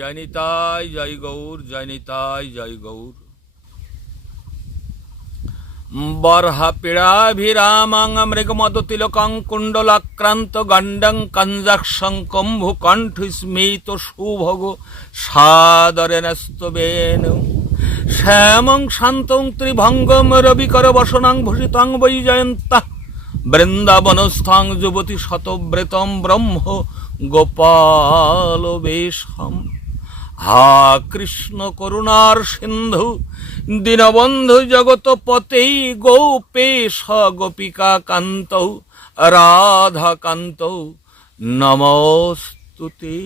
জয় নিতাই জয় গৌর, জয় নিতাই জয় গৌর। বর্হাপীড়াভিরামাং মৃগমদতিলকং কুণ্ডলাক্রান্ত গণ্ডং কঞ্জাক্ষং কম্ভুকণ্ঠস্মিত সুভোগ সাদরেণ স্তবেন শ্যামং শান্তং ত্রিভঙ্গম রবিকর বসনং ভূষিতং বৈজয়ন্তঃ বৃন্দাবনস্থং যুবতী শতব্রতম ব্রহ্ম গোপাল বেশম। হা কৃষ্ণ করুণার সিন্ধু দীনবন্ধু জগৎপতেই গোপেশ গোপিকা কান্ত রাধা কান্ত নমস্তুতে।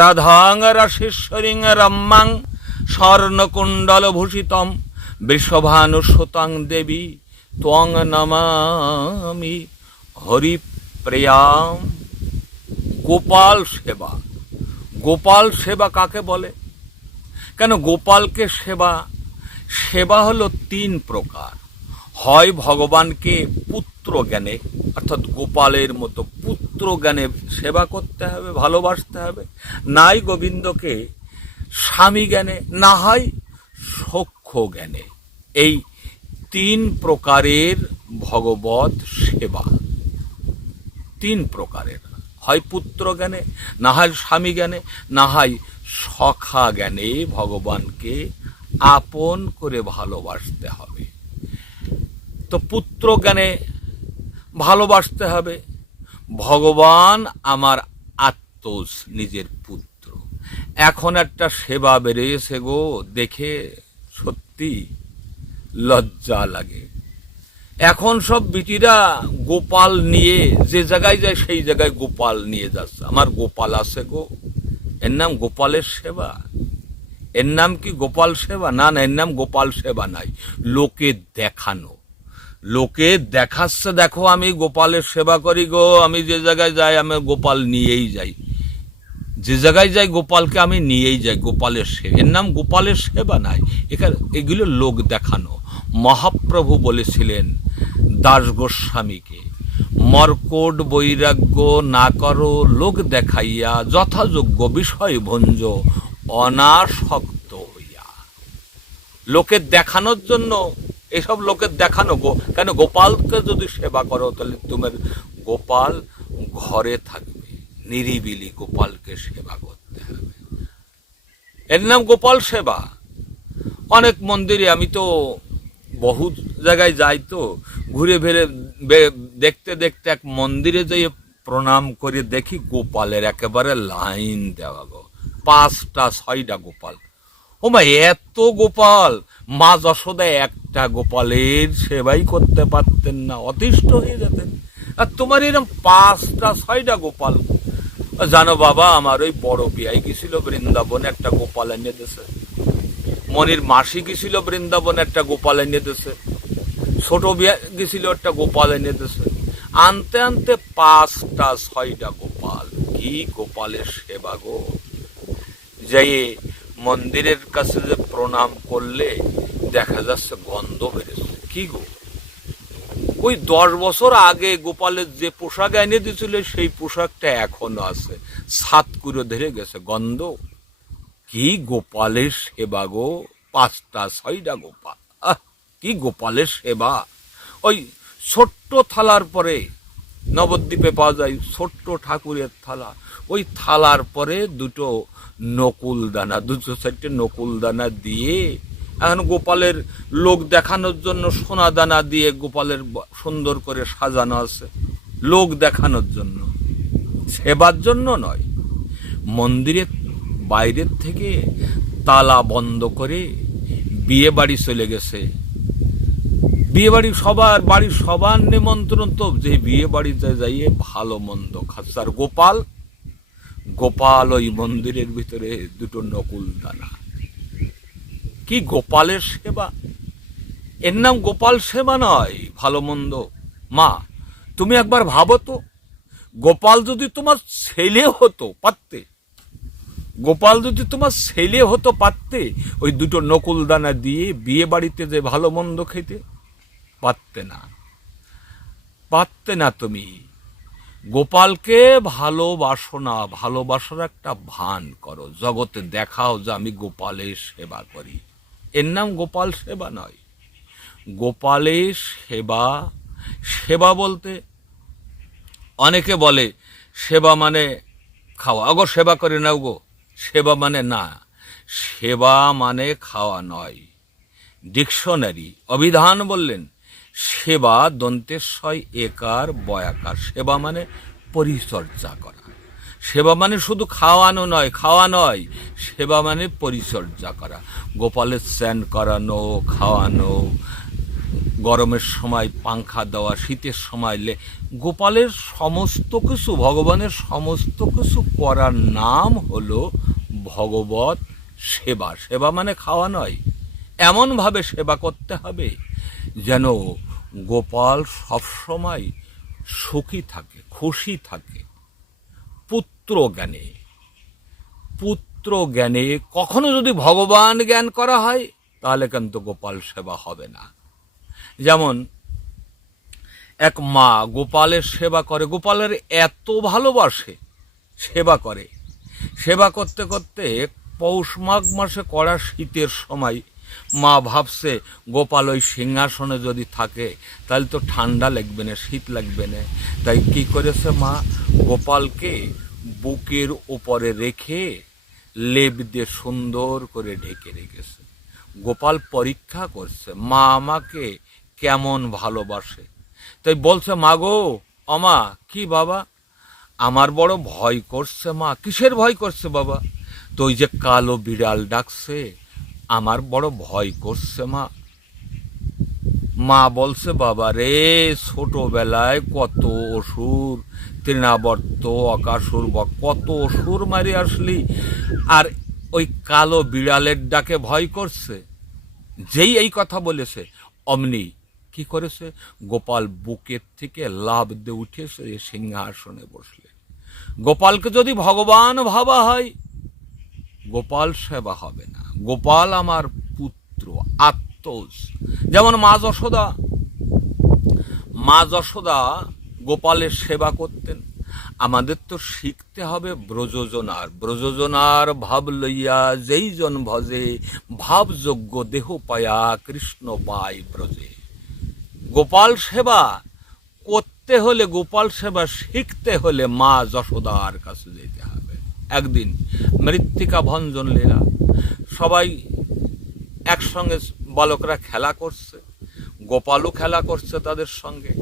রাধাং রাশেশ্বরীং রম্যাং স্বর্ণকুণ্ডল ভূষিতম বৃষভানুসুতাং দেবী ত্বং নমামি হরিপ্রিয়াম। গোপাল সেবা, গোপাল সেবা কাকে বলে? কেন গোপালকে সেবা? সেবা হলো তিন প্রকার। হয় ভগবানকে পুত্র জ্ঞানে, অর্থাৎ গোপালের মতো পুত্র জ্ঞানে সেবা করতে হবে, ভালোবাসতে হবে। নাই গোবিন্দকে স্বামী জ্ঞানে, না হয় সখ্য জ্ঞানে। এই তিন প্রকারের ভগবত সেবা, তিন প্রকারের। হয় পুত্র জ্ঞানে, না হয় স্বামী জ্ঞানে, না হয় সখা জ্ঞানে ভগবানকে আপন করে ভালোবাসতে হবে। তো পুত্র জ্ঞানে ভালোবাসতে হবে। ভগবান আমার আত্মজ, নিজের পুত্র। এখন একটা সেবা বেরিয়েছে গো, দেখে সত্যি লজ্জা লাগে। এখন সব বিটিরা গোপাল নিয়ে যে জায়গায় যায় সেই জায়গায় গোপাল নিয়ে যাচ্ছে। আমার গোপাল আছে গো, এর নাম গোপালের সেবা? এর নাম কি গোপাল সেবা? না না, এর নাম গোপাল সেবা নাই, লোকে দেখানো। লোকে দেখাচ্ছে, দেখো আমি গোপালের সেবা করি গো, আমি যে জায়গায় যাই আমি গোপাল নিয়েই যাই, যে জায়গায় যাই গোপালকে আমি নিয়েই যাই, গোপালের সেবা। এর নাম গোপালের সেবা নাই, এখানে এগুলো লোক দেখানো। মহাপ্রভু বলেছিলেন দাস গোস্বামীকে, মর্কট বৈরাগ্য না করো লোক দেখাইয়া, যথাযোগ্য বিষয় ভঞ্জ অনাসক্ত হইয়া। লোকের দেখানোর জন্য এসব লোকের দেখানো গো। কেন গোপালকে যদি সেবা করো তাহলে তোমার গোপাল ঘরে থাকবে, নিরিবিলি গোপালকে সেবা করতে হবে। এর নাম গোপাল সেবা। অনেক মন্দিরে আমি তো বহু জায়গায় যাই, তো ঘুরে ফিরে দেখতে দেখতে এক মন্দিরে যেয়ে প্রণাম করে দেখি গোপালের একেবারে লাইন দেওয়া গো, 5টা 6টা গোপাল। ও মা, এত গোপাল! মা যশোদা একটা গোপালের সেবাই করতে পারতেন না, অতিষ্ঠ হয়ে যেতেন। আর তোমার এরকম 5টা 6টা গোপাল। জানো বাবা, আমার ওই বড় বিয়াই গেছিল বৃন্দাবনে, একটা গোপাল এনে দিয়েছে। মনির মাসি গেছিল বৃন্দাবনে, একটা গোপাল এনে দিয়েছে। ছোট বিয়া গেছিল, একটা গোপাল এনে দিয়েছে। আনতে আনতে 5টা 6টা গোপাল। কি গোপালের সেবা গো! যে মন্দিরের কাছে যে প্রণাম করলে দেখা যাচ্ছে গন্ধ বেড়েছে। কি গো, ওই 10 বছর আগে গোপালের যে পোশাক এনে দিয়েছিল সেই পোশাকটা এখনো আছে, ছাদ করে ধরে গেছে গন্ধ। কি গোপালের সেবা গো! 5টা 6টা গোপাল, কি গোপালের সেবা! ওই ছোট্ট থালার পরে, নবদ্বীপে পাওয়া যায় ছোট্ট ঠাকুরের থালা, ওই থালার পরে দুটো নকুল দানা, 2-4টে নকুল দানা দিয়ে, এখন গোপালের লোক দেখানোর জন্য সোনা দানা দিয়ে গোপালের সুন্দর করে সাজানো আছে, লোক দেখানোর জন্য, সেবার জন্য নয়। মন্দিরের বাইরের থেকে তালা বন্ধ করে বিয়ে বাড়ি চলে গেছে। বিয়ে বাড়ি সবার বাড়ির সবার নিমন্ত্রণ, তো যে বিয়ে বাড়িতে যাইয়ে ভালো মন্দ খাচ্ছে। আর গোপাল, গোপাল ওই মন্দিরের ভিতরে দুটো নকুল দানা। কি গোপালের সেবা! এর নাম গোপাল সেবা নয়, ভালো মন্দ। মা, তুমি একবার ভাবো তো, গোপাল যদি তোমার ছেলে হতো পারতে, গোপাল যদি তোমার ছেলে হতো পারতে ওই দুটো নকুল দানা দিয়ে বিয়ে বাড়িতে যে ভালো মন্দ খেতে? পারতে না, পারতে না। তুমি গোপালকে ভালোবাসো না, ভালোবাসার একটা ভান করো, জগতে দেখাও যে আমি গোপালের সেবা করি। এর নাম গোপাল সেবা নয়। গোপালের সেবা, সেবা বলতে অনেকে বলে সেবা মানে খাওয়া, আগো সেবা করে নাও গো, সেবা মানে না, সেবা মানে খাওয়া নয়। ডিকশনারি অভিধান বললেন সেবা দন্তেশ্বয় একার বয়াকার, সেবা মানে পরিচর্যা করা। সেবা মানে শুধু খাওয়ানো নয়, খাওয়া নয়, সেবা মানে পরিচর্যা করা। গোপালের স্নান করানো, খাওয়ানো, গরমের সময় পাংখা দেওয়া, শীতের সময় গোপালের সমস্ত কিছু, ভগবানের সমস্ত কিছু করার নাম হলো ভগবত সেবা। সেবা মানে খাওয়া নয়। এমনভাবে সেবা করতে হবে যেন গোপাল সবসময় সুখী থাকে, খুশি থাকে। পুত্র জ্ঞানে, পুত্র জ্ঞানে কখনো যদি ভগবান জ্ঞান করা হয় তাহলে কিন্তু গোপাল সেবা হবে না। যেমন এক মা গোপালের সেবা করে, গোপালের এত ভালোবাসে, সেবা করে। সেবা করতে করতে পৌষ মাঘ মাসে কড়া শীতের সময় মা ভাবছে গোপাল ওই সিংহাসনে যদি থাকে তাহলে তো ঠান্ডা লাগবে না, শীত লাগবে না। তাই কি করেছে মা, গোপালকে বুকের উপরে রেখে লেপ দিয়ে সুন্দর করে ঢেকে রেখেছে। গোপাল পরীক্ষা করছে মা আমাকে কেমন ভালোবাসে। তাই বলছে মা গো, অমা কি বাবা, আমার বড় ভয় করছে মা। কিসের ভয় করছে বাবা? তো ওই যে কালো বিড়াল ডাকছে, আমার বড় ভয় করছে মা। মা বলছে বাবা রে, ছোটবেলায় কত অসুর, তৃণাবর্ত, অকাসুর বা কত অসুর মারি আসলি, আর ওই কালো বিড়ালের ডাকে ভয় করছে। যেই এই কথা বলেছে অমনি কি করেছে, গোপাল বুকের থেকে লাফ দিয়ে উঠেছে, সিংহাসনে বসলে। গোপালকে যদি ভগবান ভাবা হয় গোপাল সেবা হবে না। গোপাল আমার পুত্র, আত্মজ। যেমন মা যশোদা, মা যশোদা গোপালের সেবা করতেন। আমাদের তো শিখতে হবে ব্রজজনার, ব্রজজনার ভাব লইয়া যেই জন ভজে, ভাবযোগ্য দেহ পায়া কৃষ্ণ পায় ব্রজে। গোপাল সেবা করতে হলে, গোপাল সেবা শিখতে হলে মা যশোদার কাছে যেতে হবে। একদিন মৃত্তিকা ভঞ্জন লীলা, সবাই একসঙ্গে বালকরা খেলা করছে, গোপালও খেলা করছে তাদের সঙ্গে।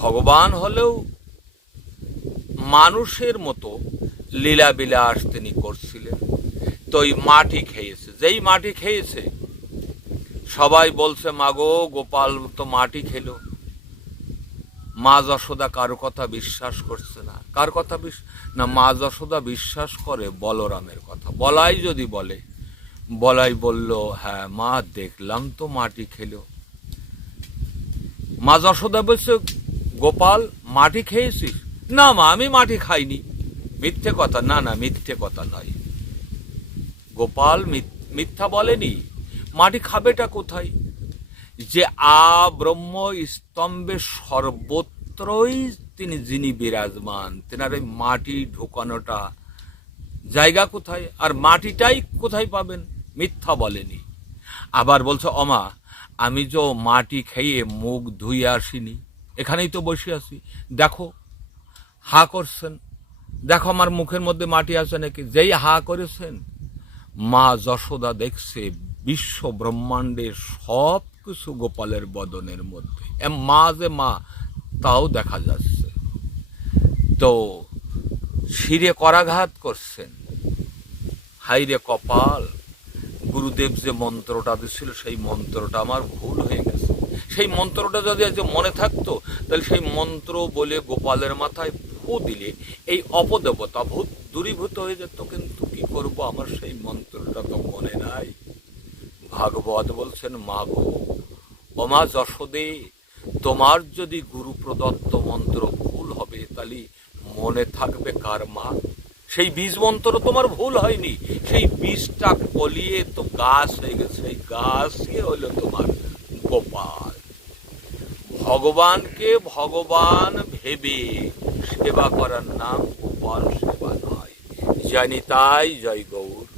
ভগবান হলেও মানুষের মতো লীলা বিলাস তিনি করছিলেন। তো ওই মাটি খেয়েছে, যেই মাটি খেয়েছে সবাই বলছে মাগো গোপাল তো মাটি খেলো। মা যশোদা কারো কথা বিশ্বাস করছে না। কার কথা না, মা যশোদা বিশ্বাস করে বলরামের কথা। বলাই যদি বলে, বলাই বলল হ্যাঁ মা দেখলাম তো মাটি খেলো। মা যশোদা বলছে গোপাল মাটি খেয়েছিস? না মা আমি মাটি খাইনি। মিথ্যে কথা? না না মিথ্যে কথা নয়, গোপাল মিথ্যা বলেনি। মাটি খাবেটা কোথায়? যে ব্রহ্ম স্তম্ভে সর্বত্রই তিনি যিনি বিরাজমান, তেনার ওই মাটি ঢুকানোটা জায়গা কোথায়? আর মাটিটাই কোথায় পাবেন? মিথ্যা বলেনি। আবার বলছে অমা আমি যে মাটি খেয়ে মুখ ধুয়ে আসিনি, এখানেই তো বসে আছি, দেখো হা করছেন, দেখো আমার মুখের মধ্যে মাটি আছে নাকি। যেই হা করেছেন মা যশোদা দেখছে বিশ্ব ব্রহ্মাণ্ডের সব কিছু গোপালের বদনের মধ্যে। মা যে মা তাও দেখা যাচ্ছে। তো শিরে করাঘাত করছেন, হাইরে কপাল, গুরুদেব যে মন্ত্রটা দিছিল সেই মন্ত্রটা আমার ভুল হয়ে গেছে। সেই মন্ত্রটা যদি আজ মনে থাকতো তাহলে সেই মন্ত্র বলে গোপালের মাথায় ফু দিলে এই অপদেবতা ভূত দূরীভূত হয়ে যেত। কিন্তু কি করব, আমার সেই মন্ত্রটা তো মনে নাই। ভাগবত বলছেন মা গো, ওমা যশোদে, তোমার যদি গুরু প্রদত্ত মন্ত্র ভুল হবে তাহলে মনে থাকবে কার মা? সেই বীজ মন্ত্র তোমার ভুল হয়নি, সেই বীজটা কলিয়ে তো গাছ হয়ে গেছে, সেই গাছই হলো তোমার গোপাল। ভগবানকে ভগবান ভেবে সেবা করার নাম গোপাল সেবা নয়। জানি তাই, জয় গৌর।